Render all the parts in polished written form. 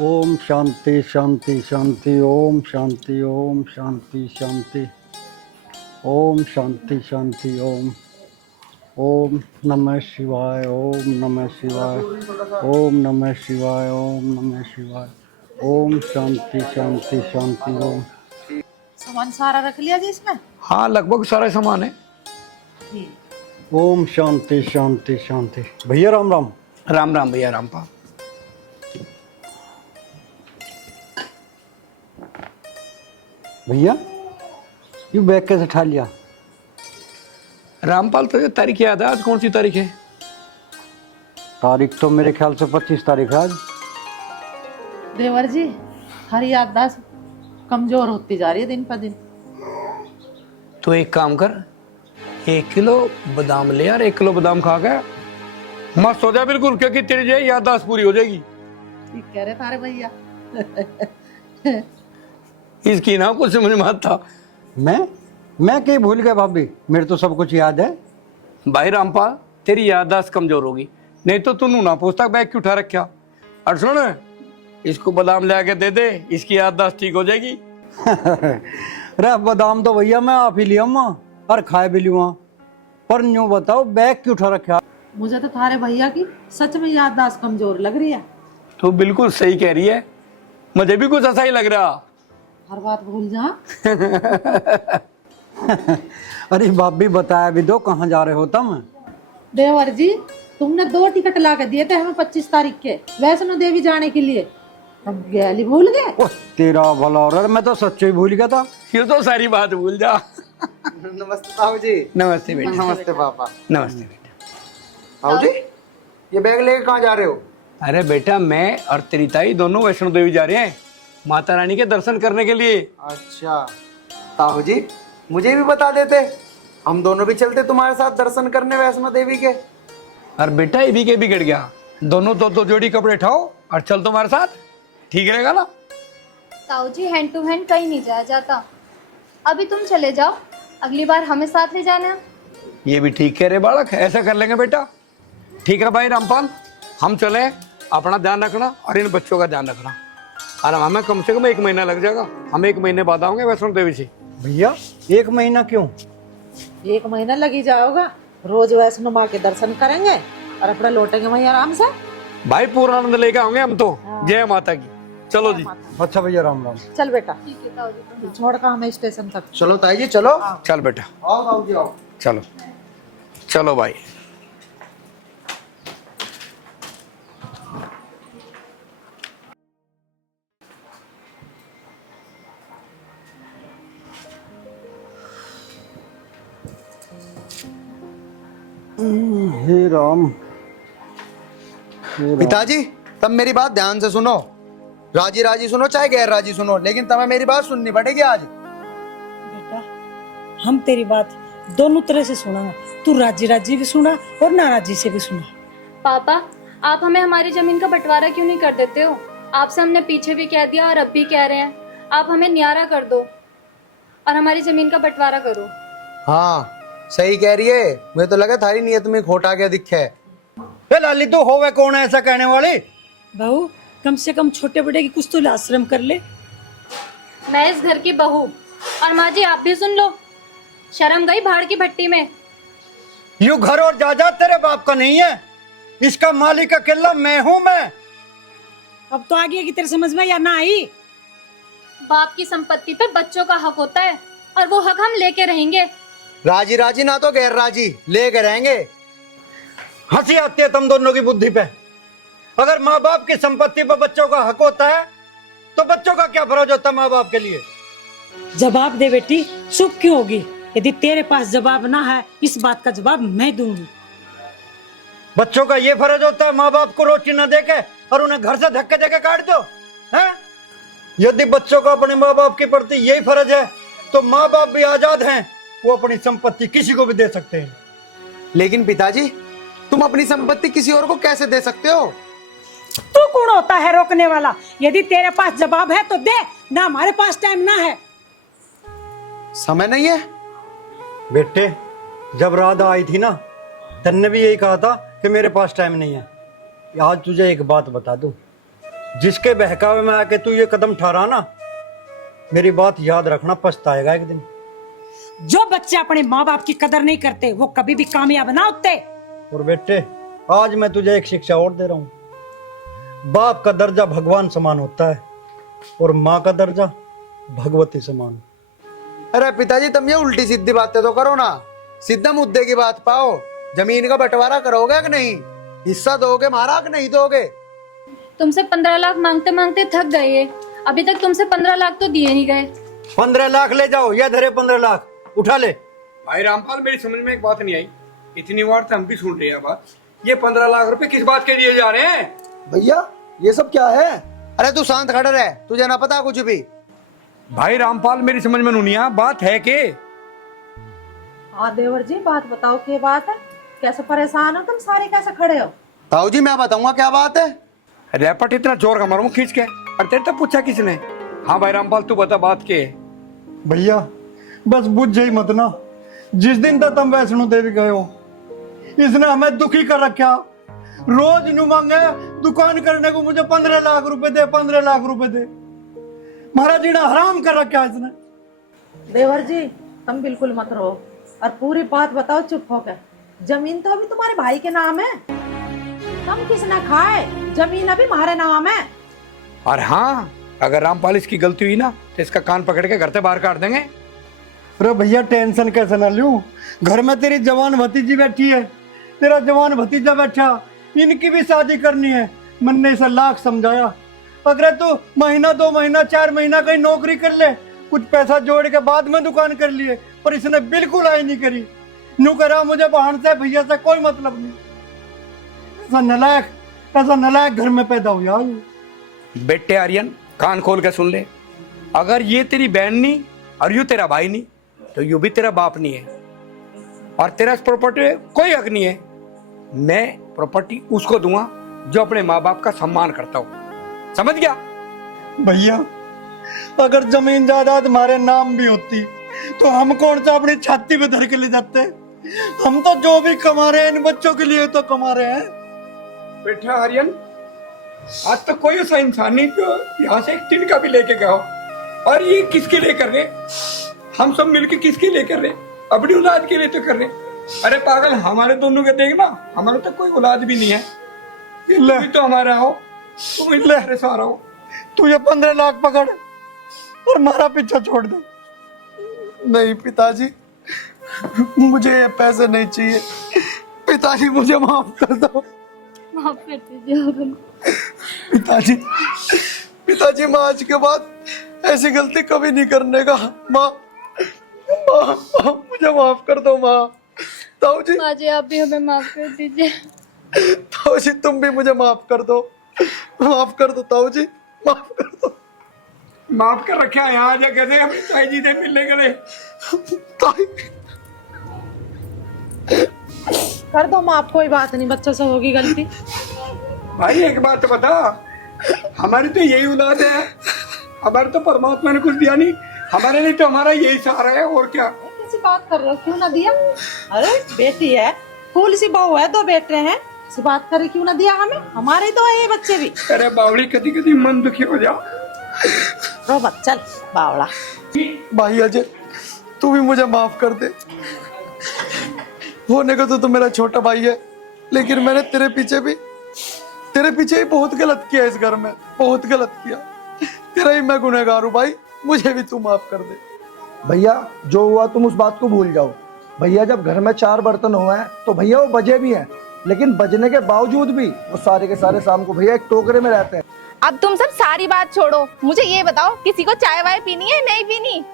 ओम शांति शांति शांति ओम शांति ओम शांति शांति ओम शांति शांति ओम ओम नमः शिवाय ओम नमः शिवाय ओम नमः शिवाय ओम नमः शिवाय ओम शांति शांति शांति ओम। सामान सारा रख लिया जी इसमें? हाँ, लगभग सारा सामान है। ओम शांति शांति शांति। भैया राम राम। राम राम भैया, रामपाल। भैया ये बैग कैसे उठा लिया? रामपाल, तुझे तारीख याद है? आज कौन सी तारीख है? तारीख तो मेरे ख्याल से 25 तारीख है आज। देवर जी, हरी याददाश्त कमजोर होती जा रही है दिन पर दिन। तो एक काम कर, 1 किलो बादाम ले यार। 1 किलो बादाम खा के मस्त हो जा बिल्कुल, क्योंकि तेरी जो याददाश्त पूरी हो जाएगी। ठीक कह रहे तारे भैया। इसकी ना कुछ समझ में आता। मैं कहीं भूल गया भाभी, मेरे तो सब कुछ याद है। भाई रामपाल, तेरी याददाश्त कमजोर होगी, नहीं तो तू ना पूछता बैग क्यों उठा रखा। और सुन, इसको बादाम ले आके दे दे, इसकी याददाश्त ठीक हो जाएगी। अरे बादाम तो भैया मैं आप ही लिया और खाए भी लूँ, पर यूँ बताओ बैग क्यों उठा रखा? मुझे तो थारे भैया की सच में याददाश्त कमजोर लग रही है। तू बिल्कुल सही कह रही है, मुझे भी कुछ ऐसा ही लग रहा। हर बात भूल जा। अरे भाभी बताया भी दो, कहाँ जा रहे हो तुम? देवर जी, तुमने 2 टिकट ला के दिए थे हमें 25 तारीख के वैष्णो देवी जाने के लिए, हम गैली भूल गए। ओह तेरा भला, और मैं तो सच्चे ही भूल गया था। ये तो सारी बात भूल जा। नमस्ते ताऊ जी। नमस्ते बेटा। नमस्ते पापा। नमस्ते बेटा। ताऊ जी, ये बैग लेके कहाँ जा रहे हो? अरे बेटा, मैं और तेरी ताई दोनों वैष्णो देवी जा रहे हैं, माता रानी के दर्शन करने के लिए। अच्छा ताऊ जी, मुझे भी बता देते, हम दोनों भी चलते तुम्हारे साथ दर्शन करने वैष्णो देवी के। और बेटा ये भी के बिगड़ गया, दोनों दो जोड़ी कपड़े उठाओ और चल तुम्हारे साथ, ठीक रहेगा ना? ताऊ जी, हैंड टू हैंड कहीं नहीं जाया जाता। अभी तुम चले जाओ, अगली बार हमें साथ ले जाना। ये भी ठीक कह रहे बालक, ऐसा कर लेंगे बेटा। ठीक है भाई रामपाल, हम चले, अपना ध्यान रखना और इन बच्चों का ध्यान रखना। और हमें कम से कम 1 महीना लग जाएगा, हम 1 महीने बाद आएंगे वैष्णो देवी से। भैया 1 महीना क्यों? 1 महीना लग ही जाओगा, रोज वैष्णो माँ के दर्शन करेंगे और अपना लौटेंगे वहीं आराम से। भाई पूरा आनंद लेके आएंगे हम तो। जय माता की। चलो जी। अच्छा भैया राम राम। चल बेटा, ठीक है ताऊ जी। छोड़ कर हमें स्टेशन तक। चलो ताई जी, चलो। चल बेटा, आओ ताऊ जी, आओ। चलो चलो भाई। हे राम। पिताजी, तब मेरी बात ध्यान से सुनो। राजी राजी सुनो चाहे गैर राजी सुनो, लेकिन तुम्हें मेरी बात सुननी पड़ेगी आज। बेटा, हम तेरी बात दोनों तरह से सुना, तू राजी राजी भी सुना और नाराजी से भी सुना। पापा, आप हमें हमारी जमीन का बंटवारा क्यों नहीं कर देते हो? आपसे हमने पीछे भी कह दिया और अब भी कह रहे हैं, आप हमें न्यारा कर दो और हमारी जमीन का बंटवारा करो। हाँ सही कह रही है, मुझे तो लगा थारी नीयत में खोट आ गया दिखे। लाली तो होवे कौन है ऐसा कहने वाली? बहू, कम से कम छोटे बड़े की कुछ तो आश्रम कर ले। मैं इस घर की बहू, और माँ जी आप भी सुन लो, शर्म गई भाड़ की भट्टी में। यू घर और जायदाद तेरे बाप का नहीं है, इसका मालिक अकेला मैं हूँ। मैं अब तो आगे की तेरे समझ में या ना आई? बाप की संपत्ति पे बच्चों का हक होता है और वो हक हम लेके रहेंगे। राजी राजी ना तो गैर राजी, लेके रहेंगे। हंसी आती है तुम दोनों की बुद्धि पे। अगर माँ बाप की संपत्ति पर बच्चों का हक होता है तो बच्चों का क्या फर्ज होता है माँ बाप के लिए? जवाब दे बेटी, चुप क्यों होगी? यदि तेरे पास जवाब ना है, इस बात का जवाब मैं दूंगी। बच्चों का ये फर्ज होता है माँ बाप को रोटी न देके और उन्हें घर से धक्के देके काट दो, हैं? यदि बच्चों का अपने माँ बाप के प्रति यही फर्ज है तो माँ बाप भी आजाद हैं, वो अपनी संपत्ति किसी को भी दे सकते हैं। लेकिन पिताजी, तुम अपनी संपत्ति किसी और को कैसे दे सकते हो? तू कौन होता है रोकने वाला? यदि तेरे पास जवाब है तो दे, ना हमारे पास टाइम ना है। समय नहीं है? बेटे, जब राधा आई थी ना, तन्ने भी यही कहा था कि मेरे पास टाइम नहीं है। आज तुझे एक बात बता दूं, जिसके बहकावे में आके तू ये कदम ठहरा ना, मेरी बात याद रखना, पछताएगा एक दिन। जो बच्चे अपने माँ बाप की कदर नहीं करते वो कभी भी कामयाब ना होते। और बेटे, आज मैं तुझे एक शिक्षा और दे रहा हूँ। बाप का दर्जा भगवान समान होता है और माँ का दर्जा भगवती समान। अरे पिताजी, तुम ये उल्टी सीधी बातें तो करो ना, सीधा मुद्दे की बात पाओ। जमीन का बंटवारा करोगे कि नहीं? हिस्सा दोगे मारा कि नहीं दोगे? तुमसे 15 लाख मांगते मांगते थक गए ये। अभी तक तुमसे 15 लाख तो दिए नहीं गए। 15 लाख ले जाओ, या धरे 15 लाख उठा ले। भाई रामपाल, मेरी समझ में एक बात नहीं आई, इतनी बार तो हम भी सुन रहे हैं बात, ये 15 लाख रुपए किस बात के लिए जा रहे हैं? भैया ये सब क्या है? अरे तू शांत खड़ा रह, तुझे ना पता कुछ भी। भाई रामपाल, मेरी समझ में नहीं आया, बात है के? हाँ देवर जी, बात बताओ क्या बात है? कैसे परेशान हो तुम सारे, कैसे खड़े हो? ताऊ जी मैं बताऊंगा क्या बात है। रैपट इतना जोर का मारूं खींच के, और तेरे तो पूछा किसने? हाँ भाई रामपाल, तू बता बात के। भैया बस बुझ जाई मत ना, जिस दिन तक तुम वैष्णो देवी गए हो इसने हमें दुखी कर रखा। रोज नु मांगे दुकान करने को मुझे 15 लाख रुपए दे, 15 लाख रुपए दे। मारा जीना हराम कर रखा इसने। देवर जी तुम बिल्कुल मत रहो और पूरी बात बताओ चुप होकर। जमीन तो अभी तुम्हारे भाई के नाम है, तुम किसने खाए? जमीन अभी हमारे नाम है। और हाँ, अगर रामपाल इसकी गलती हुई ना तो इसका कान पकड़ के घर से बाहर काट देंगे। अरे भैया टेंशन कैसे ना लूं, घर में तेरी जवान भतीजी बैठी है, तेरा जवान भतीजा बैठा, इनकी भी शादी करनी है। मैंने इसे लाख समझाया, अगर तू महीना 2 महीना 4 महीना कहीं नौकरी कर ले, कुछ पैसा जोड़ के बाद में दुकान कर लिए, पर इसने बिल्कुल आई नहीं करी। न्यू करा मुझे बहन से भैया से कोई मतलब नहीं। ऐसा नलायक घर में पैदा हुआ। बेटे आर्यन, कान खोल के सुन ले, अगर ये तेरी बहन नहीं और यू तेरा भाई नहीं तो यू भी तेरा बाप नहीं है, और तेरा इस प्रॉपर्टी में कोई हक नहीं है। मैं प्रॉपर्टी उसको दूंगा जो अपने माँ बाप का सम्मान करता हो, समझ गया? भैया अगर जमीन जायदाद हमारे नाम भी होती तो हम कौन सा अपनी छाती पे धर के ले जाते? हम तो जो भी कमा रहे हैं इन बच्चों के लिए तो कमा रहे हैं। बेटा आर्यन, आज तक कोई ऐसा इंसान नहीं जो यहाँ से एक तिनका भी लेके गया हो, और ये किसके लिए कर रहे? हम सब मिलके किसके लिए कर रहे? अपनी औलाद के लिए तो कर रहे। अरे पागल, हमारे दोनों के देखना, हमारे तो कोई औलाद भी नहीं है, ये भी तो हमारा हो, तुम इतने सारा हो। तू ये 15 लाख पकड़ और हमारा पीछा छोड़ दे। नहीं पिताजी, मुझे ये पैसे नहीं चाहिए। पिताजी मुझे माफ कर दो। माफ कर दीजिए। पिताजी, पिताजी मैं आज के बाद ऐसी गलती कभी नहीं करने का। माँ, मुझे माफ कर दो माँ। ताऊ जी, माँ जी आप भी हमें माफ कर दीजिए। ताऊ जी तुम भी मुझे माफ कर दो, माफ कर दो ताऊ जी, माफ कर दो। माफ कर रखा है, यहाँ जा कहते हैं अपनी ताई जी से मिलने के लिए। ताई कर दो माफ, कोई बात नहीं, बच्चों से होगी गलती। भाई एक बात बता, हमारी तो यही औलाद है, हमारे तो परमात्मा ने कुछ दिया नहीं, हमारे लिए तो हमारा यही सहारा है, और क्या? कैसी बात कर रहे हो, क्यों ना दिया? अरे बेटी है, फूल सी बहू है, 2 बेटे हैं, ऐसी बात करे क्यों ना दिया हमें? हमारे तो है ये बच्चे भी। अरे बावड़ी, कभी कभी मन दुखी हो जा। रो मत, चल बावड़ा। भाई अजय, तू भी मुझे माफ कर दे। होने को तो मेरा छोटा भाई है, लेकिन मैंने तेरे पीछे भी बहुत गलत किया इस घर में, बहुत गलत किया। तेरा ही मैं गुनहगार हूँ भाई, मुझे भी तू माफ कर दे। भैया जो हुआ तुम उस बात को भूल जाओ। भैया जब घर में 4 बर्तन हुए हैं तो भैया वो बजे भी हैं, लेकिन बजने के बावजूद भी वो सारे के सारे शाम को भैया एक टोकरे में रहते हैं। अब तुम सब सारी बात छोड़ो, मुझे ये बताओ किसी को चाय वाय पीनी है नहीं पीनी?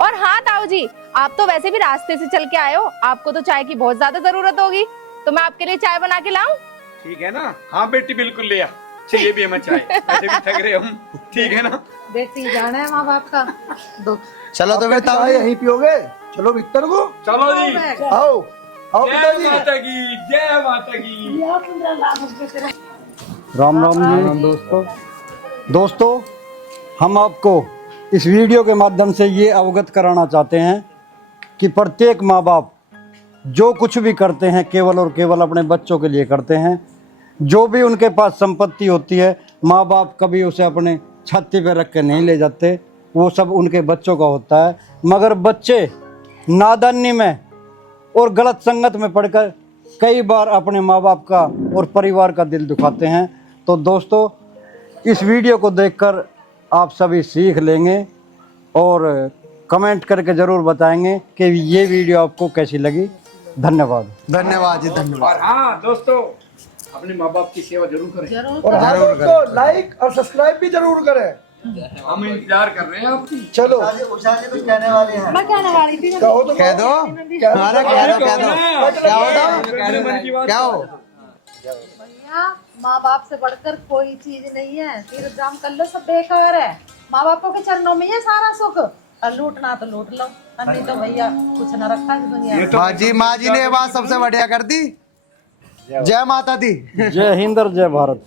और हाँ ताऊ जी, आप तो वैसे भी रास्ते से चल के आए हो, आपको तो चाय की बहुत ज्यादा जरूरत होगी, तो मैं आपके लिए चाय बना के लाऊं? ठीक है ना? हाँ बेटी बिल्कुल ले आ, चाहिए भी हमें चाय, वैसे भी थक रहे हम, ठीक है ना? बेटी जाना है माँ बाप का, दो। चलो तो फिर ताऊ चाय यहीं पियोगे? चलो भीतर को चलो जी, आओ आओ जय पिताजी। माता की, जय माता की। राम राम जी दोस्तों, हम आपको इस वीडियो के माध्यम से ये अवगत कराना चाहते हैं कि प्रत्येक माँ बाप जो कुछ भी करते हैं केवल और केवल अपने बच्चों के लिए करते हैं। जो भी उनके पास संपत्ति होती है, माँ बाप कभी उसे अपने छाती पे रख के नहीं ले जाते, वो सब उनके बच्चों का होता है। मगर बच्चे नादानी में और गलत संगत में पड़कर कई बार अपने माँ बाप का और परिवार का दिल दुखाते हैं। तो दोस्तों, इस वीडियो को देखकर आप सभी सीख लेंगे और कमेंट करके ज़रूर बताएंगे कि ये वीडियो आपको कैसी लगी। धन्यवाद। धन्यवाद जी, धन्यवाद। और हाँ दोस्तों, अपने माँ बाप की सेवा जरूर करें। और हाँ दोस्तों, लाइक और सब्सक्राइब भी जरूर करें। हम इंतजार कर रहे हैं आपकी। चलो, मैं कहने वाली थी कहो तो कह दो, हमारा कह दो, क्या हो, क्या हो? भैया, माँ बाप से बढ़कर कोई चीज नहीं है। तीर्थ धाम कर लो, सब बेकार है। माँ बापों के चरणों में है सारा सुख। और लूटना तो लूट लो, और नहीं तो भैया कुछ न रखा इस दुनिया में। माँ जी ने ये बात सबसे बढ़िया कर दी। जय माता दी। जय हिंद और जय भारत।